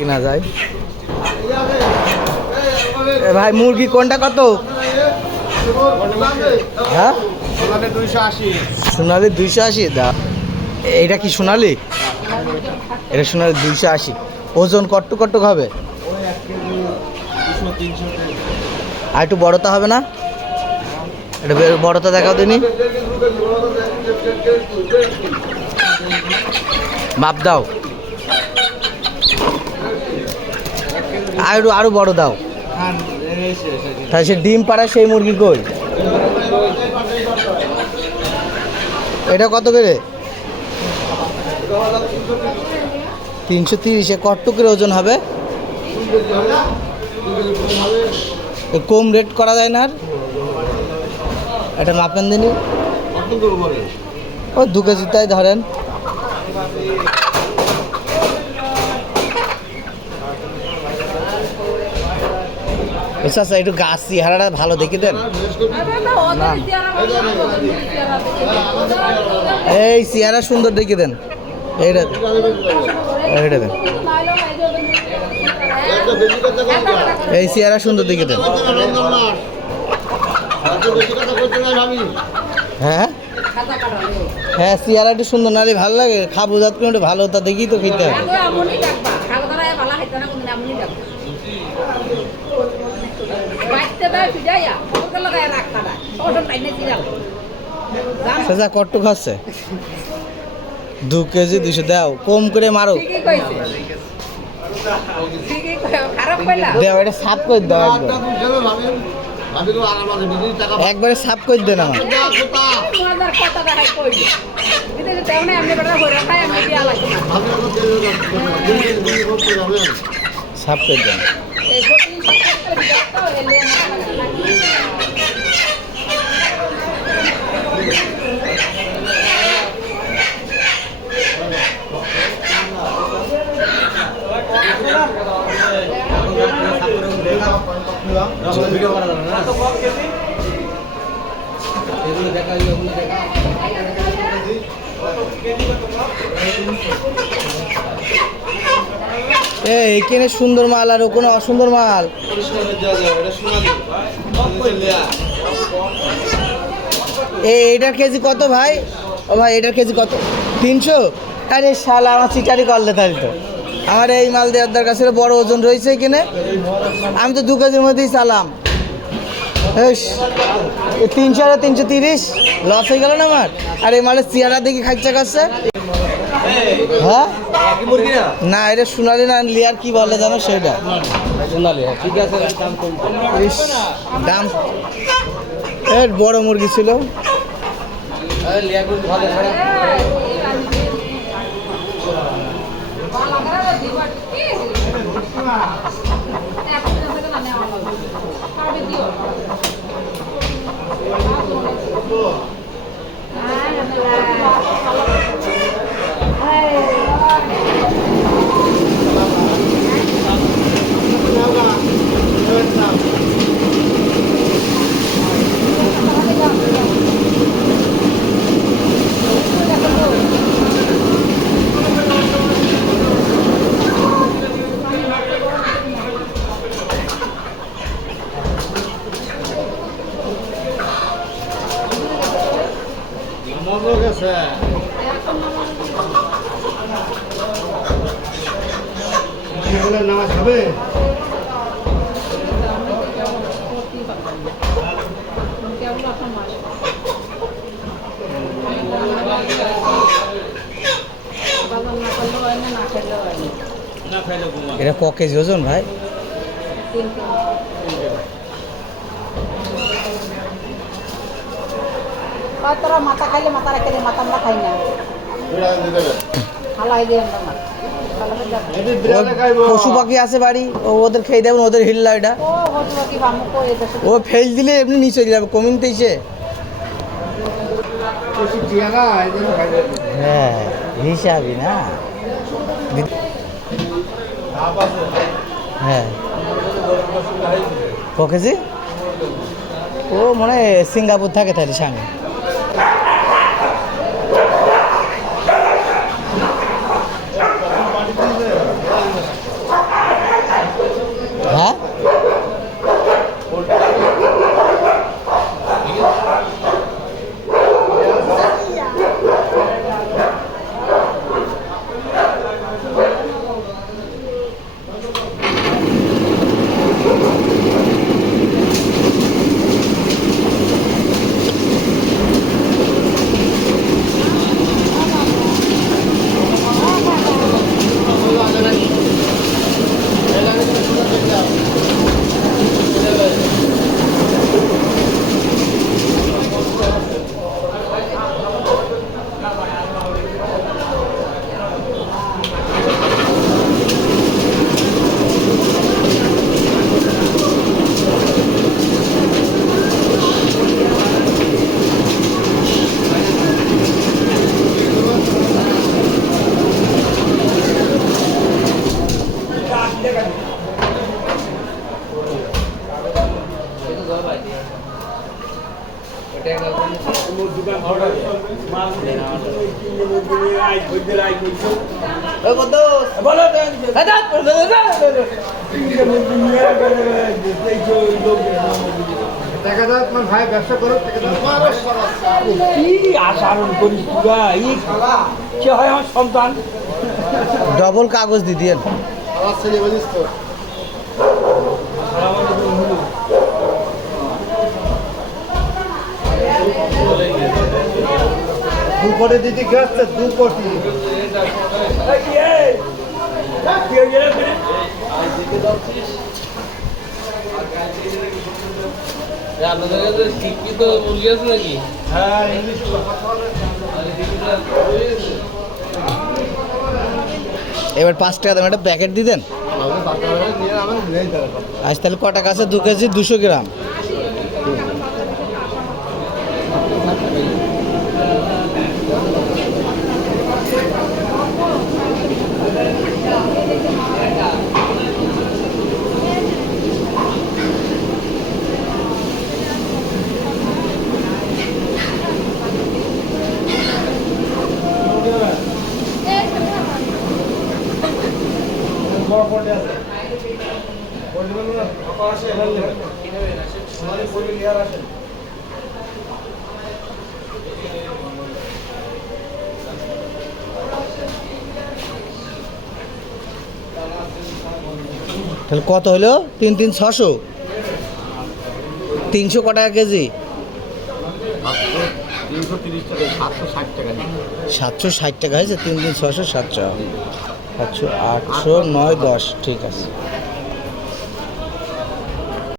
কিনা যায়। ভাই মুরগি কোনটা কত? হ্যাঁ সোনালি 280 দা। এইটা কি সোনালি? এটা সোনালি 280। ওজন কট্টু হবে? আর একটু বড়টা হবে না? এটা বড়টা দেখাও দিনি, মাপ দাও। আরো বড় দাও। তাই সে ডিম পাড়ায় সেই মুরগি কই? এটা কত করে? 330। কত করে ওজন হবে? কম রেট করা যায় না? আর এটা মাপেন দিনি, ও 2 কেজি তাই ধরেন। আচ্ছা আচ্ছা, একটু গাছ চেহারাটা ভালো দেখে দেন। এই চেহারা সুন্দর দেখে দেন। এইটা দেন, এই চেহারা সুন্দর দেখে দেন। হ্যাঁ হ্যাঁ, চেহারা একটু সুন্দর নালে ভালো লাগে, খাবো যাত করে একটু ভালো, তা দেখি তো খেতে হবে। কট্টু খাচ্ছে? 2 কেজি 200 দাও, কম করে মারো। দেও, এটা সাফ করে দাও, একবারে সাফ করে দেন আমার। সাফ করে দেন। এইখানে সুন্দর মাল আর ওখানে অসুন্দর মাল। এইটার কেজি কত ভাই? ও ভাই এটার কেজি কত? 300? আরে শালা, আমার চিটারি করলে তাই তো। আমার এই মাল দেওয়ার দরকার ছিল, বড় ওজন রয়েছে এখানে। আমি তো 2 কেজির মধ্যেই চালাম। 300 আর 330 লস হয়ে গেল না আমার। আর এই মালের চেহারা দেখি খাইচা করছে। হ্যাঁ না, এটা সোনালি না, লিয়ার কি বলে জানো সেটা? সোনালি, ঠিক আছে। দাম এর বড় মুরগি ছিল। নামাজ হবে। এটা ক কেজি ওজন ভাই? মাথা খাইলে মাথা রাখলে মাথা আমরা খাই না, হালাই দিয়ে পশু পাখি আছে বাড়ি, ওদের খেয়ে দেবেন, ওদের হিল্লা এটা। ও ফেল দিলে এমনি নিচে যাবে, কমিনতেছে। হ্যাঁ হিসাবই না। হ্যাঁ ক কেজি? ও মনে হয় সিঙ্গাপুর থাকে তাহলে সঙ্গে। কি আচরণ করিস তোরা এই সে হয় আমার সন্তান ডবল কাগজ দিয়ে দিয়েন। দু কোটি দিদি গেছে 2 কোটি। আপনাদের কাছে শিক্ষিত মুরগি আছে নাকি? হ্যাঁ ইংলিশ এবার 5 টাকা দাম একটা প্যাকেট দিয়ে দেন। আজ তাহলে ক টাকা আছে? 2 কেজি 200 গ্রাম। তাহলে কত হলো? 3 3 600। 300 ক টাকা কেজি? 330 টাকা 760 টাকা। 760 টাকা হয়েছে। 3 3 600 700 700 800 9 10 ঠিক আছে।